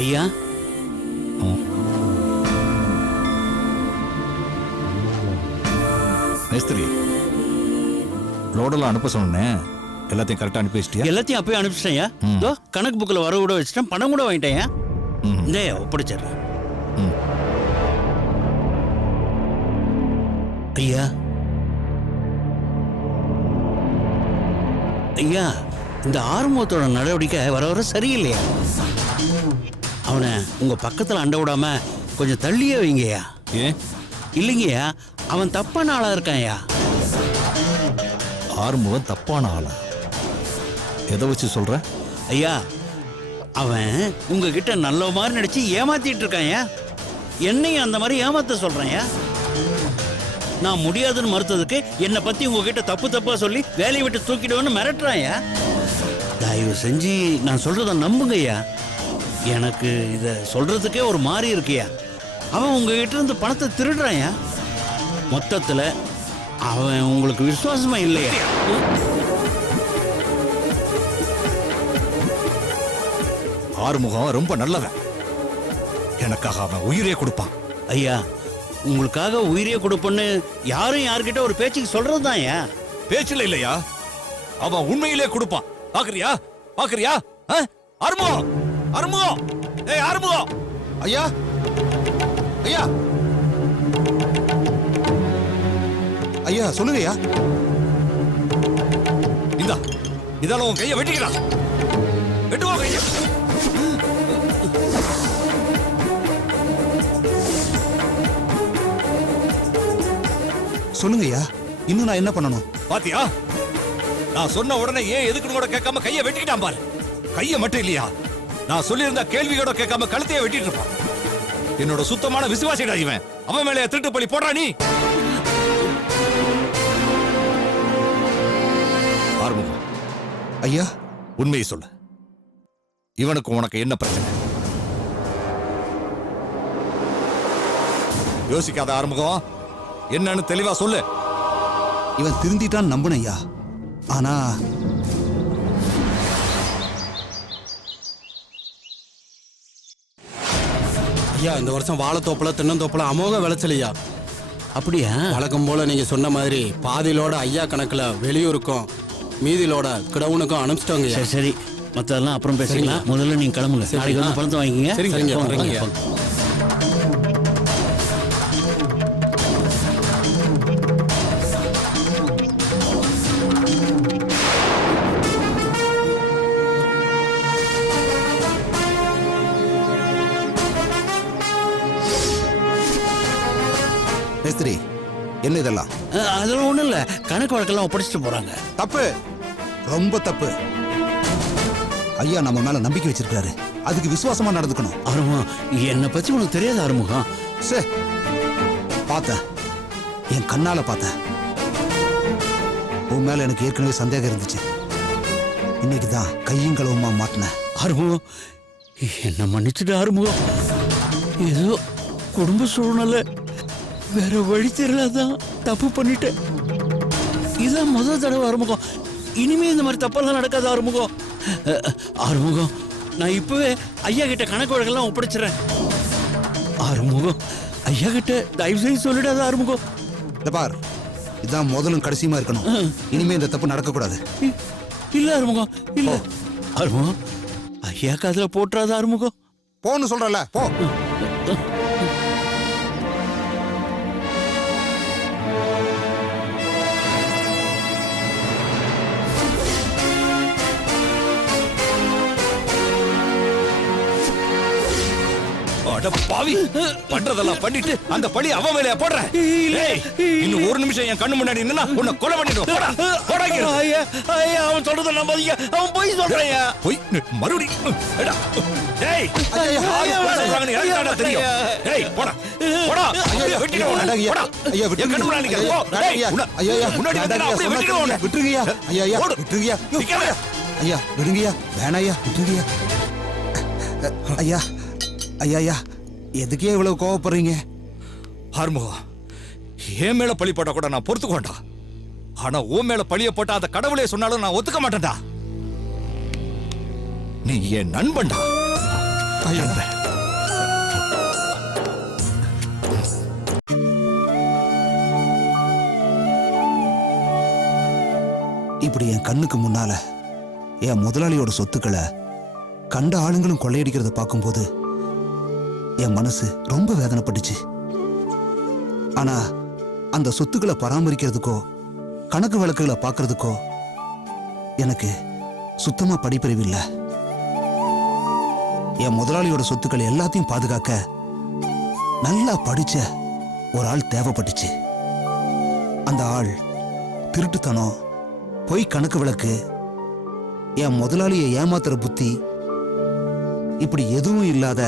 ஐயா. மேஸ்திரி, லோடெல்லாம் அனுப்ப சொன்னேன், எல்லாத்தையும் கரெக்டாக அனுப்பி வச்சிட்டியா? எல்லாத்தையும் அப்பயே அனுப்பிச்சிட்டேன். இதோ கணக்கு புக்கில் வர கூட வச்சுட்டேன், பணம் கூட வாங்கிட்டேன். இந்த ஒப்படைச்சிடுறேன். ஐயா ஐயா, இந்த ஆறுமுகத்தோட நடவடிக்கை வர வர சரியில்லையா? அவனை உங்க பக்கத்தில் அண்ட விடாம கொஞ்சம் தள்ளியே வைங்கய்யா. ஏன்? இல்லைங்கய்யா, அவன் தப்பான ஆளா இருக்கான்யா. ஆறுமுகம் தப்பான ஆளா? எதை வச்சு சொல்ற? ஐயா, அவன் உங்ககிட்ட நல்ல மாதிரி நடிச்சு ஏமாத்திட்டு இருக்கான்யா. என்னையும் அந்த மாதிரி ஏமாத்த சொல்றான்யா. நான் முடியாதுன்னு மறுத்ததுக்கு என்னை பத்தி உங்ககிட்ட தப்பு தப்பா சொல்லி வேலையை விட்டு தூக்கிடுவேன்னு மிரட்டுறான்யா. தயவு செஞ்சு நான் சொல்றத நம்புங்கய்யா. எனக்கு இதை சொல்றதுக்கே ஒரு மாதிரி இருக்குயா. அவன் உங்ககிட்ட இருந்து பணத்தை திருடுறான்யா. மொத்தத்துல அவன் உங்களுக்கு விசுவாசமா இல்லையா? ஆறுமுகம் ரொம்ப நல்லவன். எனக்காக அவன் உயிரே கொடுப்பான். ஐயா, உங்களுக்காக உயிரே கொடுப்பன்னு யாரும் யார்கிட்ட ஒரு பேச்சுக்கு சொல்றதுதான்யா. பேச்சுல இல்லையா, அவன் உண்மையிலே கொடுப்பான். பாக்குறியா பாக்குறியா? ஆறுமுகம், ஆறுமுகம், ஏய் ஆறுமுகம். ஐயா, ஐயா, ஐயா சொல்லுங்க ஐயா. இந்தா, இதால உன் கையை வெட்டிக்கிறான். வெட்டுவா கையை. சொல்லுங்க ஐயா, இன்னும் நான் என்ன பண்ணணும்? பாத்தியா, நான் சொன்ன உடனே ஏன் எதுக்குன்னு கூட கேட்காம கையை வெட்டிக்கிட்டான் பாரு. கையை மட்டும் இல்லையா, நான் சொல்லியிருந்த கேள்வியோட கேட்காம கழுத்தையே வெட்டிட்டு இருப்பான். என்னோட சுத்தமான விசுவாசிடா இவன். அவன் மேலே திருட்டு பழி போடுறா நீ. ஆறுமுகம், ஐயா உண்மையை சொல்லு. இவனுக்கு உனக்கு என்ன பிரச்சனை? யோசிக்காத ஆறுமுகம், என்னன்னு தெளிவா சொல்லு. இவன் திருந்திட்டான் நம்புன ஐயா. ஆனா ஐயா, இந்த வருஷம் வாழைத்தோப்புல தென்னந்தோப்புல அமோக விளைச்சலையா. அப்படியா? வழக்கம் போல நீங்க சொன்ன மாதிரி பாதியிலோட ஐயா கணக்குல வெளியூருக்கும் மீதிலோட கிடவுனுக்கும் அனுப்பிச்சிட்டோங்க. சரி சரி, மற்றதெல்லாம் அப்புறம் பேசிக்கலாம். முதல்ல நீங்க கிளம்புங்க. நாளைக்கு வந்து பணத்தை வாங்கிக்கங்க. சரிங்க, போங்க, சரிங்க. போங்க. மேஸ்திரி, என்ன இதெல்லாம்? அதெல்லாம் ஒண்ணும் இல்ல, கணக்கு வழக்கெல்லாம் ஒப்படைச்சிட்டு போறாங்க. தப்பு, ரொம்ப தப்பு. ஐயா நம்ம மேல நம்பிக்கை வச்சிருக்காரு, அதுக்கு விசுவாசமா நடந்துக்கணும். ஆறுமுகம், என்னை பத்தி உனக்கு தெரியாது ஆறுமுகம். சே, பார்த்தேன், என் கண்ணால பார்த்தேன். உன் மேல எனக்கு ஏற்கனவே சந்தேகம் இருந்துச்சு. இன்னைக்கு தான் கையும் களவுமா மாட்டினேன். ஆறுமுகம், என்ன மன்னிச்சுட்டு ஆறுமுகம். ஏதோ குடும்ப சூழ்நிலை, வேற வழி தெரியலதான் தப்பு பண்ணிட்டேன். இதான் முதல் தடவை ஆறுமுகம். இனிமே இந்த மாதிரி தப்பெல்லாம் நடக்காது ஆறுமுகம். ஆறுமுகம், நான் இப்பவே ஐயா கிட்ட கணக்கு வழக்கெல்லாம் ஒப்படைச்சிடறேன். ஆறுமுகம், ஐயா கிட்ட தயவு செய்து சொல்லிடாத ஆறுமுகம். இந்த பார், இதான் முதலும் கடைசியுமா இருக்கணும். இனிமே இந்த தப்பு நடக்க கூடாது. இல்ல ஆறுமுகம், இல்ல ஆறுமுகம். ஐயா காதுல போட்டுறாத ஆறுமுகம். போன்னு சொல்றல, போ. பாவி, பண்றதெல்லாம் பண்ணிட்டு அந்த பழி அவன் மேலே போடுற. இன்னும் ஒரு நிமிஷம் என் கண்ணு முன்னாடி நின்னா உன்னை கொலை பண்ணிடுவேன். அவன் சொல்றத நம்பாதீங்க, அவன் போய் சொல்றான். போய் மறுபடியும் டேய், சொல்றாங்கன்னு எனக்கு தானே தெரியும். டேய், போடா போடா, வெட்டிடுவோம். போடா, ஐயா என் கண்ணு முன்னாடி நிக்கிற. போ. டேய், ஐயா முன்னாடி வந்து அப்படியே வெட்டிடுவோம். விட்டுருங்கய்யா. ஐயா ஐயா விட்டுருங்கய்யா. ஐயா விடுங்கய்யா. வேணாம் ஐயா, விட்டுருங்கய்யா. ஐயா ஐயா ஐயா, எதுக்கே இவ்வளவு கோவப்படுறீங்க? ஆறுமுகம், என் மேல பழி போட்டா கூட நான் பொறுத்துக்க வேண்டாம். ஆனா உன் மேல பழிய போட்டா அந்த கடவுளே சொன்னாலும் நான் ஒத்துக்க மாட்டேன்டா. நீ என் நண்பன்டா. ஐயா இப்படி என் கண்ணுக்கு முன்னால என் முதலாளியோட சொத்துக்களை கண்ட ஆளுங்களும் கொள்ளையடிக்கிறத பார்க்கும்போது என் மனசு ரொம்ப வேதனைப்பட்டுச்சு. ஆனா அந்த சொத்துக்களை பராமரிக்கிறதுக்கோ கணக்கு வழக்குகளை பார்க்கறதுக்கோ எனக்கு சுத்தமா படிப்பறிவு இல்லை. என் முதலாளியோட சொத்துக்கள் எல்லாத்தையும் பாதுகாக்க நல்லா படிச்ச ஒரு ஆள் தேவைப்பட்டுச்சு. அந்த ஆள் திருட்டுத்தனம், பொய் கணக்கு வழக்கு, என் முதலாளியை ஏமாத்துற புத்தி, இப்படி எதுவும் இல்லாத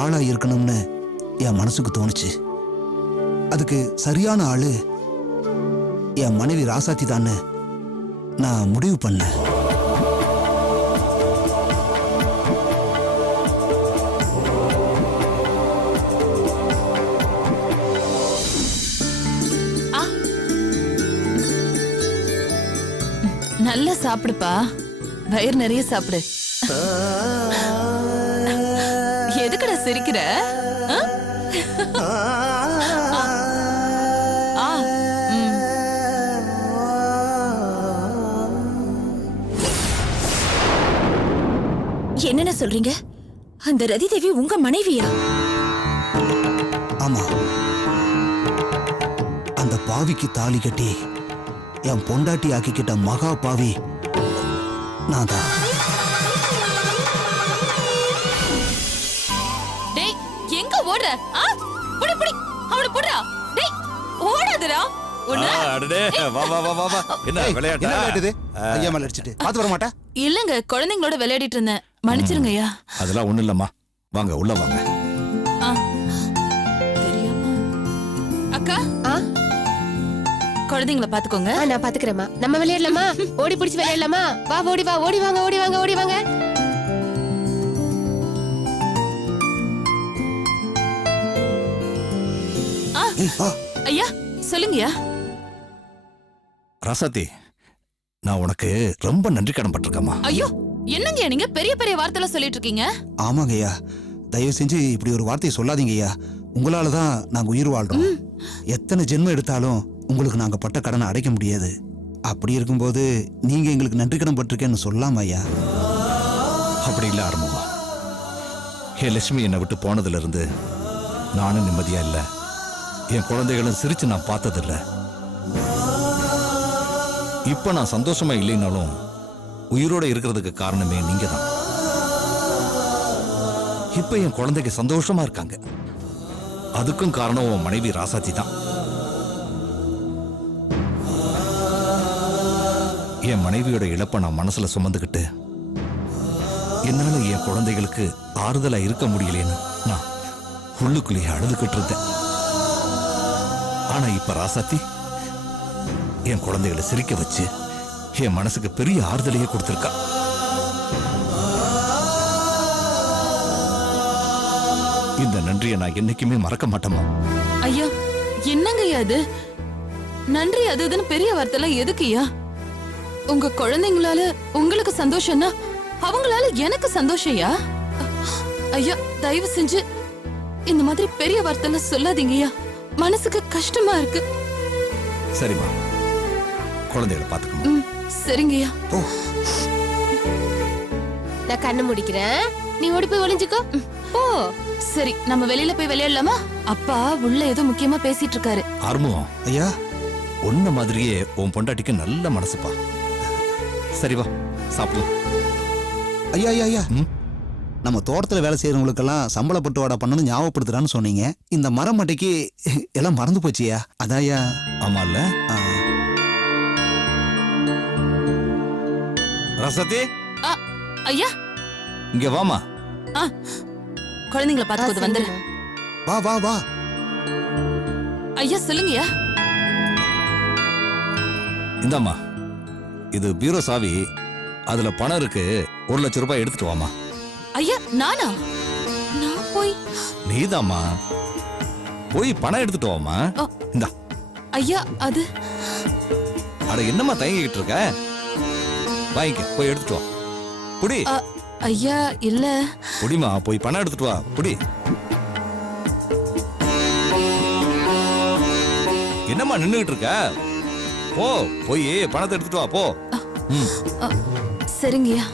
ஆளா இருக்கணும்னு என் மனசுக்கு தோணுச்சு. அதுக்கு சரியான ஆளு என் மனைவி ராசாத்தி தான்னு நான் முடிவு பண்ணேன். நல்லா சாப்பிடுப்பா, வயிறு நிறைய சாப்பிடு. எதுக்குடா சிரிக்கிற? என்னென்ன சொல்றீங்க? அந்த ரதி தேவி உங்க மனைவியா? ஆமா, அந்த பாவிக்கு தாலி கட்டி என் பொண்டாட்டி ஆக்கிக்கிட்ட மகா பாவி நான் தான். டேய், எங்க ஓடுற? புடி புடி, அவனை புடிடா. டேய், ஓடாதடா. என்ன விளையாட்டு? ஐயா மேல அடிச்சிட்டு பாத்து வர மாட்டா? இல்லங்க, குழந்தைங்களோட விளையாடிட்டு இருந்தேன். மன்னிச்சிருங்க ஐயா. அதெல்லாம் ஒண்ணு இல்லம்மா, வாங்க உள்ள வாங்க. தெரியாம. அக்கா, குழந்தைங்கள பாத்துக்கோங்க. நான் பாத்துக்கிறேம்மா. நம்ம விளையாடலாமா? ஓடி பிடிச்சு விளையாடலாமா? வா, ஓடி வா, ஓடி வாங்க, ஓடி வாங்க, ஓடி வாங்க. ஐயா சொல்லுங்கய்யா. ராசாத்தி, நான் உனக்கு ரொம்ப நன்றி கடன் பட்டிருக்கேம்மா. ஐயோ, என்னங்க நீங்க பெரிய பெரிய வார்த்தையில சொல்லிட்டு இருக்கீங்க? ஆமாங்க ஐயா, தயவு செஞ்சு இப்படி ஒரு வார்த்தையை சொல்லாதீங்க ஐயா. உங்களால தான் நாங்க உயிர் வாழ்றோம். எத்தனை ஜென்மம் எடுத்தாலும் உங்களுக்கு நாங்க பட்ட கடனை அடைக்க முடியாது. அப்படி இருக்கும்போது நீங்க எங்களுக்கு நன்றி கடன் பட்டிருக்கேன்னு சொல்லாம ஐயா. அப்படி இல்ல ஆரம்பமா, என் லட்சுமி என்னை விட்டு போனதுல இருந்து நானும் நிம்மதியா இல்ல, என் குழந்தைகளும் சிரிச்சு நான் பார்த்ததில்ல. இப்ப நான் சந்தோஷமா இல்லைனாலும் உயிரோட இருக்கிறதுக்கு காரணமே நீங்க தான். இப்ப என் குழந்தைக்கு சந்தோஷமா இருக்காங்க, அதுக்கும் காரணம் உன் மனைவி ராசாத்தி தான். என் மனைவியோட இழப்பை நான் மனசுல சுமந்துக்கிட்டு என்னால என் குழந்தைகளுக்கு ஆறுதலா இருக்க முடியலன்னு நான் உள்ளுக்குள்ளேயே அழுதுகிட்டு இருந்தேன். ஆனா இப்ப ராசாத்தி என் குழந்தைகளை சிரிக்க வச்சு என் மனசுக்கு பெரிய ஆறுதலையே கொடுத்திருக்கா. இந்த நன்றியை நான் என்னைக்குமே மறக்க மாட்டேமா. ஐயா, என்னங்கய்யா அது? நன்றி அது இதுன்னு பெரிய வார்த்தைலாம் எதுக்குய்யா? உங்க குழந்தைங்களால உங்களுக்கு சந்தோஷம்னா அவங்களால எனக்கு சந்தோஷம்யா. ஐயா, தயவு செஞ்சு இந்த மாதிரி பெரிய வார்த்தைலாம் சொல்லாதீங்கய்யா, மனசுக்கு கஷ்டமா இருக்கு. சரிம்மா, குழந்தைகளை பாத்துக்கமா. சரிங்கய்யா. நான் கண்ணு முடிக்கிறேன், நீ ஓடி போய் ஒளிஞ்சுக்கோ. போ. சரி, நம்ம வெளியில போய் விளையாடலாமா? அப்பா உள்ள ஏதோ முக்கியமா பேசிட்டு இருக்காரு. ஆர்வம் ஐயா, உன்ன மாதிரியே உன் பொண்டாட்டிக்கு நல்ல மனசுப்பா. சரி வா சாப்பிடலாம். ஐயா ஐயா ஐயா, நம்ம தோட்டத்துல வேலை செய்யறவங்களுக்கெல்லாம் சம்பளப்பட்டு வாடா பண்ணணும் ஞாபகப்படுத்துறான்னு சொன்னீங்க. இந்த மரம் மட்டைக்கு எல்லாம் மறந்து போச்சியா? அதாயா? ஆமா இல்ல ரசதி, ஐயா இங்க வாமா. குழந்தைங்களை பாத்துக்கோது வந்துரு. வா வா வா. ஐயா சொல்லுங்கய்யா. இந்தாம்மா, இது பீரோ சாவி, அதுல பணம் இருக்கு. 1 லட்சம் ரூபாய் எடுத்துட்டு வாமா. ஐயா நானா? நான் போய்? நீதாம்மா, போய் பணம் எடுத்துட்டு வாமா. இந்தா. ஐயா அது அட என்னம்மா தயங்கிட்டு இருக்க? வாங்கிக்க, போய் எடுத்துட்டு வா. புடி. ஐயா இல்ல. புடிமா, போய் பணம் எடுத்துட்டு வா. புடி. என்னம்மா நின்னுகிட்டு இருக்க? போ, போய் பணத்தை எடுத்துட்டு வா போ. சரிங்கய்யா.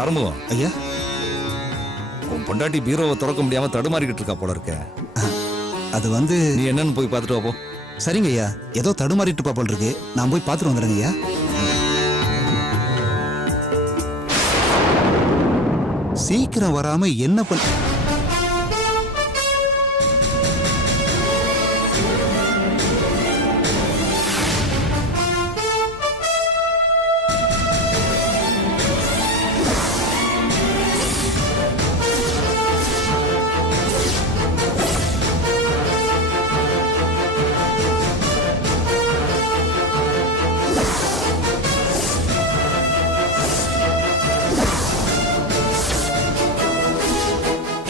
ஆரம்பம் ஐயா, உன் பொண்டாட்டி பீரோவை திறக்க முடியாம தடுமாறிக்கிட்டு இருக்கா போல இருக்க. அது வந்து நீ என்னன்னு போய் பார்த்துட்டு வா போ. சரிங்க ஐயா, ஏதோ தடுமாறிட்டு பாப்போல் இருக்கு. நான் போய் பார்த்துட்டு வந்துடுறேங்க ஐயா. சீக்கிரம் வராம என்ன பண்ண?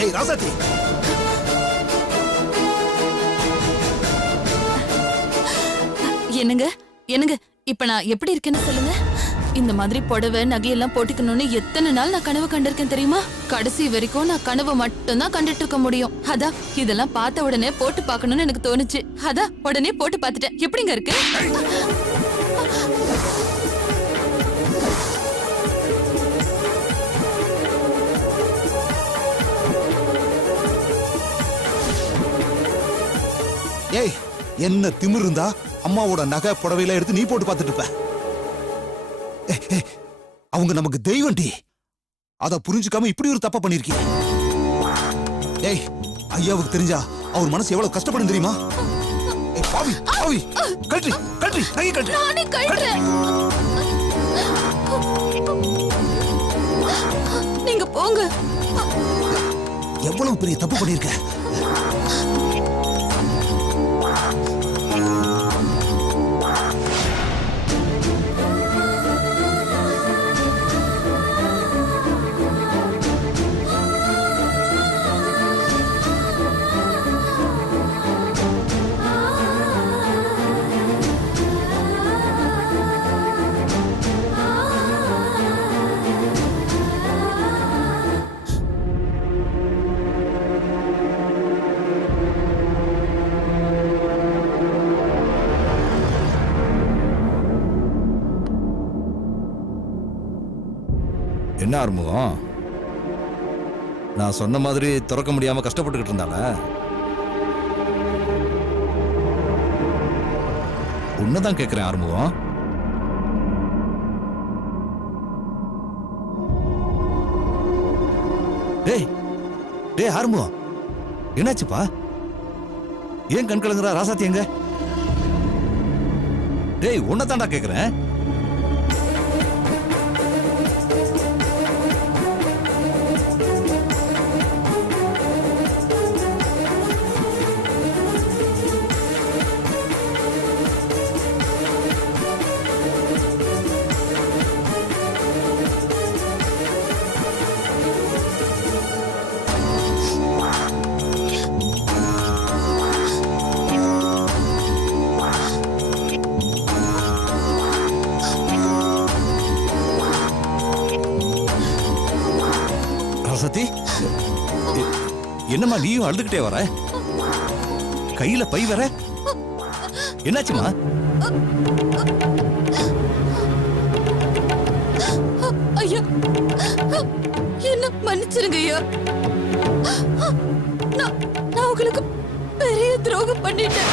ஏய் ராசாத்தி, என்னங்க என்னங்க, இப்ப நான் எப்படி இருக்கேன்னு சொல்லுங்க. இந்த மாதிரி புடவை நகையெல்லாம் போட்டுக்கணும்னு எத்தனை நாள் நான் கனவு கண்டிருக்கேன் தெரியுமா? கடைசி வரைக்கும் நான் கனவு மட்டும் தான் கண்டுட்டு இருக்க முடியும். அதான் இதெல்லாம் பார்த்த உடனே போட்டு பார்க்கணும்னு எனக்கு தோணுச்சு. அதான் உடனே போட்டு பார்த்துட்டேன். எப்படிங்க இருக்கு? ஏய், என்ன திமிரு இருந்தா அம்மாவோட நகை புடவையில எடுத்து நீ போட்டு பார்த்துட்டு இருப்ப. அவங்க நமக்கு தெய்வம்டி. அத புரிஞ்சுக்காம இப்படி ஒரு தப்பா பண்ணிருக்கீங்க. ஏய், ஐயாவுக்கு தெரிஞ்சா அவர் மனசு எவ்வளவு கஷ்டப்படும் தெரியுமா? ஏய் பாவி பாவி, கல்றி கல்றி நகை கல்றி. நானே கழட்டுறேன். நீங்க போங்க. எவ்வளவு பெரிய தப்பு பண்ணிருக்க. என்ன ஆறுமுகம், நான் சொன்ன மாதிரி திறக்க முடியாம கஷ்டப்பட்டுக்கிட்டு இருந்தால உன்னதான் கேட்கிறேன் ஆறுமுகம். டேய் டேய் ஆறுமுகம், என்னாச்சுப்பா? ஏன் கண் கலங்குறா? ராசாத்தி எங்க? டேய் உன்னதான்டா கேட்கிறேன். ராசாத்தி, என்னம்மா நீயும் அழுதுகிட்டே வர? கையில பை வர, என்னாச்சுமா? ஐயா, என்ன மன்னிச்சிருங்க ஐயா. நான் உங்களுக்கு பெரிய துரோகம் பண்ணிட்டேன்.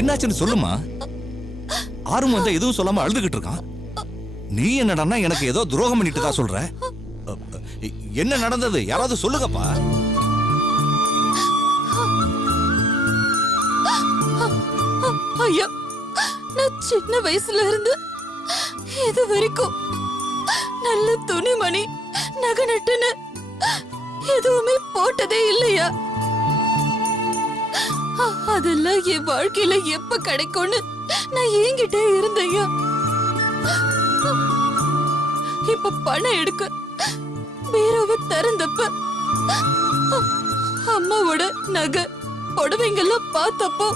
என்னாச்சுன்னு சொல்லுமா. ஆறும் வந்து எதுவும் சொல்லாம அழுதுகிட்டு இருக்கான். நீ என்னடான்னா எனக்கு ஏதோ துரோகம் பண்ணிட்டு தான் சொல்ற. என்ன நடந்தது? யாராவது சொல்லுங்கப்பா. ஐயா, நான் சின்ன வயசுல இருந்து இது வரைக்கும் நல்ல துணிமணி நகை நட்டுன்னு எதுவுமே போட்டதே இல்லையா. அதெல்லாம் என் வாழ்க்கையில எப்ப கிடைக்கும்னு நான் ஏங்கிட்டே இருந்தையா. இப்ப பணம் எடுக்க பீரோவை திறந்தப்ப அம்மாவோட நகை புடவைங்கெல்லாம் பார்த்தப்போ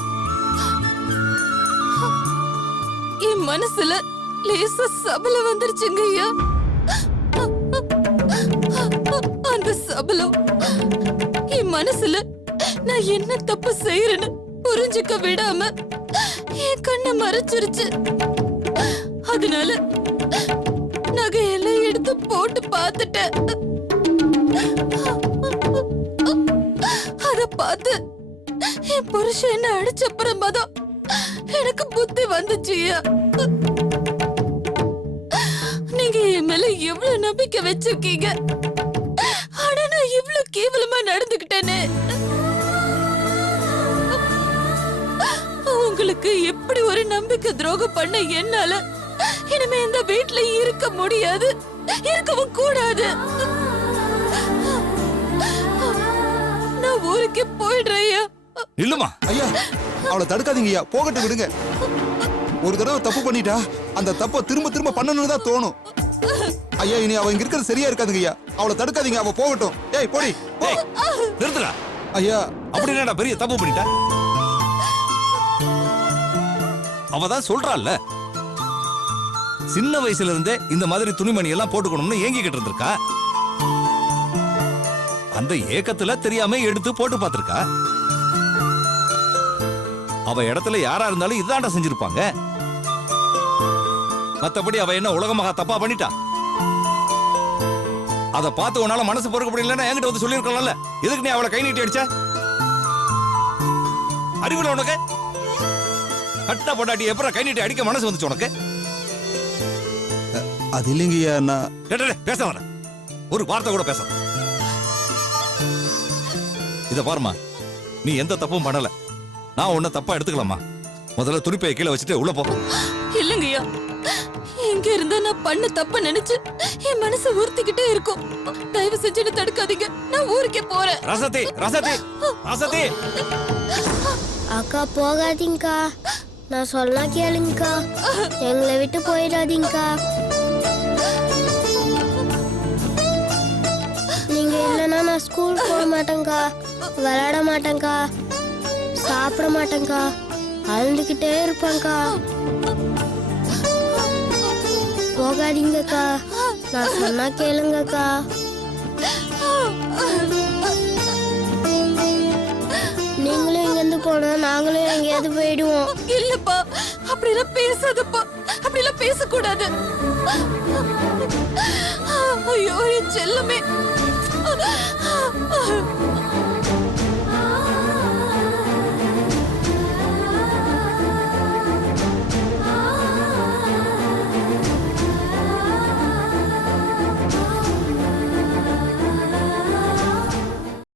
என் மனசுல லேசா சபலம் வந்துருச்சுங்க ஐயா. அந்த சபலம் என் மனசுல நான் என்ன தப்பு செய்யறேன்னு புரிஞ்சுக்க விடாம என் கண்ணை மறைச்சிருச்சு. அதனால நகையெல்லாம் எடுத்து போட்டு பார்த்துட்டேன். அத பார்த்து என் புருஷன் என்ன அடிச்ச அப்புறமா தான் எனக்கு புத்தி வந்துச்சுயா. நீங்க என் மேல எவ்வளவு நம்பிக்கை வச்சிருக்கீங்க, ஆனா நான் இவ்வளவு கேவலமா நடந்துகிட்டேனே. உங்களுக்கு எப்படி ஒரு நம்பிக்கை துரோகம் பண்ண என்னால இனிமே இந்த வீட்டுல இருக்க முடியாது, இருக்கவும் கூடாது. நான் ஊருக்கு போயிடுறேன். இல்லம்மா. ஐயா, அவளை தடுக்காதீங்க ஐயா, போகட்டு விடுங்க. ஒரு தடவை தப்பு பண்ணிட்டா அந்த தப்பை திரும்ப திரும்ப பண்ணணும்னு தான் தோணும். ஐயா, இனி அவ இங்க இருக்கிறது சரியா இருக்காதுங்க ஐயா. அவளை தடுக்காதீங்க, அவ போகட்டும். ஏய் போடி போ. ஏய், நிறுத்துடா. ஐயா, அப்படி என்னடா பெரிய தப்பு பண்ணிட்டா? அவதான் சொல்றாள்ல, சின்ன வயசுல இருந்தே இந்த மாதிரி துணிமணி எல்லாம் போட்டுக்கணும்னு ஏங்கிக்கிட்டு இருந்திருக்கா. அந்த ஏக்கத்துல தெரியாம எடுத்து போட்டு பார்த்திருக்கா. அவ இடத்துல யாரா இருந்தாலும் இதாண்டா செஞ்சிருப்பாங்க. மத்தபடி அவ என்ன உலகமாக தப்பா பண்ணிட்டா? அத பார்த்து உன்னால மனசு பொறுக்க முடியலன்னா என்கிட்ட வந்து சொல்லியிருக்கலாம்ல. எதுக்கு நீ அவளை கை நீட்டி அடிச்ச? அறிவுல உனக்கு? கட்டின பொண்டாட்டி எப்பறம் கை நீட்டி அடிக்க மனசு வந்துச்சு உனக்கு? அது இல்லைங்க ஐயா, நான் பேச வர ஒரு வார்த்தை கூட பேச. இத பாருமா, நீ எந்த தப்பும் பண்ணல. நான் உன்னை தப்பா எடுத்துக்கலாமா? முதல்ல துணிப்பையை கீழே வச்சுட்டு உள்ள போ. இல்லங்கய்யா, இங்க இருந்தா நான் பண்ண தப்ப நினைச்சு என் மனசு உறுத்திக்கிட்டே இருக்கும். தயவு செஞ்சு என்ன தடுக்காதீங்க, நான் ஊருக்கே போறேன். ரசதி ரசதி ரசதி. அக்கா போகாதீங்கக்கா, நான் சொன்னா கேளுங்கக்கா, எங்களை விட்டு போயிடாதீங்கக்கா. நீங்க இல்லைன்னா நான் ஸ்கூல் போக மாட்டேங்க்கா, விளையாட மாட்டேங்க்கா, சாப்பிட மாட்டேங்க்கா, அழுந்துக்கிட்டே இருப்பேங்க்கா. போகாதீங்கக்கா, நான் சொன்னா கேளுங்கக்கா. நீங்களும் இங்கேருந்து போனா நாங்களும் எங்கேயாவது போயிடுவோம். இல்லப்பா, அப்படிலாம் பேசாதப்பா, அப்படிலாம் பேசக்கூடாது. ஐயோ என் செல்லமே,